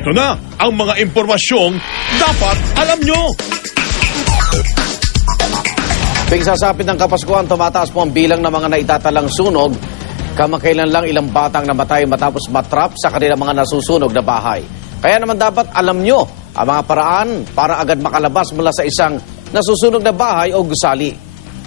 Eto na ang mga impormasyong dapat alam nyo. Tuwing sasapit ng Kapaskuhan, tumataas po ang bilang ng mga naitatalang sunog. Kamakailan lang ilang batang namatay matapos matrap sa kanilang mga nasusunog na bahay. Kaya naman dapat alam nyo ang mga paraan para agad makalabas mula sa isang nasusunog na bahay o gusali.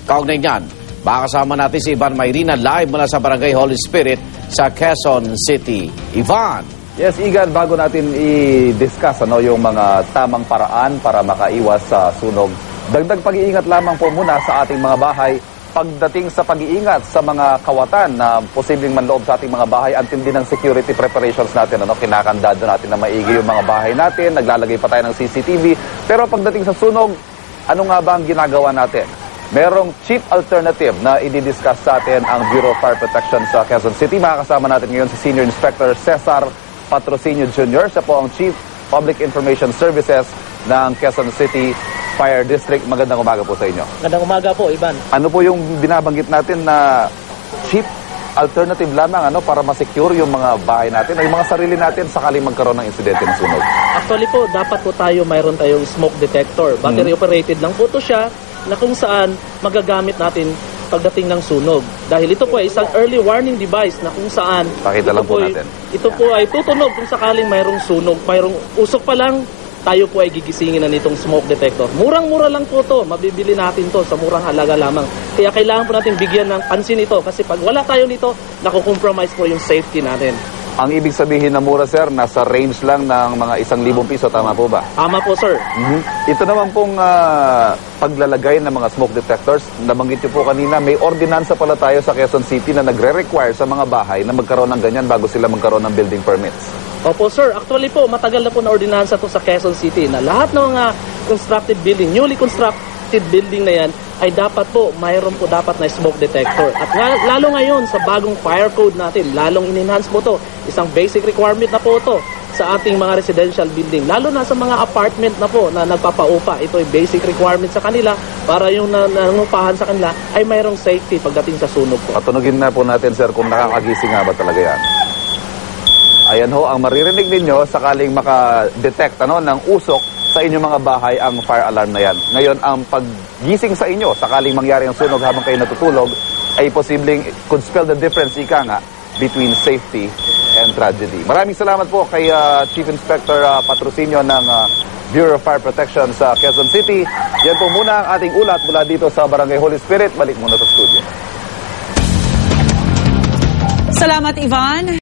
Kaugnay niyan, makakasama natin si Ivan Mayrina live mula sa Barangay Holy Spirit sa Quezon City. Ivan! Yes, Igan, bago natin i-discuss yung mga tamang paraan para makaiwas sa sunog, dagdag pag-iingat lamang po muna sa ating mga bahay pagdating sa pag-iingat sa mga kawatan na posibleng manloob sa ating mga bahay. Ang tindi ng security preparations natin, kinakandado natin na maigi yung mga bahay natin, naglalagay pa tayo ng CCTV. Pero pagdating sa sunog, ano nga ba ang ginagawa natin? Merong cheap alternative na i-discuss sa atin ang Bureau of Fire Protection sa Quezon City. Makakasama natin ngayon si Senior Inspector Cesar Patrocinio Jr. Siya po ang Chief Public Information Services ng Quezon City Fire District. Magandang umaga po sa inyo. Magandang umaga po, Ivan. Ano po yung binabanggit natin na cheap alternative lamang para ma-secure yung mga bahay natin o yung mga sarili natin sakaling magkaroon ng insidente ng sunog? Actually po, dapat po mayroon tayong smoke detector. Battery operated lang po ito siya na kung saan magagamit natin pagdating ng sunog. Dahil ito po ay isang early warning device na kung saan pakita lang po natin. Ito po ay tutunog kung sakaling mayroong sunog, mayroong usok pa lang, tayo po ay gigisingin na nitong smoke detector. Murang-mura lang po to, mabibili natin to sa murang halaga lamang. Kaya kailangan po natin bigyan ng pansin ito kasi pag wala tayo nito, nakukompromise po yung safety natin. Ang ibig sabihin na mura, sir, nasa range lang ng mga 1,000 piso, tama po ba? Tama po, sir. Ito naman pong paglalagay ng mga smoke detectors, nabanggit niyo po kanina, may ordinansa pala tayo sa Quezon City na nagre-require sa mga bahay na magkaroon ng ganyan bago sila magkaroon ng building permits. Opo, sir. Actually po, matagal na po na ordinansa to sa Quezon City na lahat ng mga constructed building, newly constructed building na yan, ay dapat po, mayroon po dapat na smoke detector. At lalo ngayon sa bagong fire code natin, lalong in-enhance po to. Isang basic requirement na po to sa ating mga residential building. Lalo na sa mga apartment na po na nagpapaupa. Ito ay basic requirement sa kanila para yung nangungupahan sa kanila ay mayroong safety pagdating sa sunog po. Patunogin na po natin, sir, kung nakakagising nga ba talaga yan. Ayan ho, ang maririnig ninyo sakaling maka-detect ng usok sa inyong mga bahay ang fire alarm na yan. Ngayon, ang paggising sa inyo, sakaling mangyari ang sunog habang kayo natutulog, ay posibleng could spell the difference, ika nga, between safety and tragedy. Maraming salamat po kay Chief Inspector Patrocinio ng Bureau of Fire Protection sa Quezon City. Yan po muna ang ating ulat mula dito sa Barangay Holy Spirit. Balik muna sa studio. Salamat, Ivan.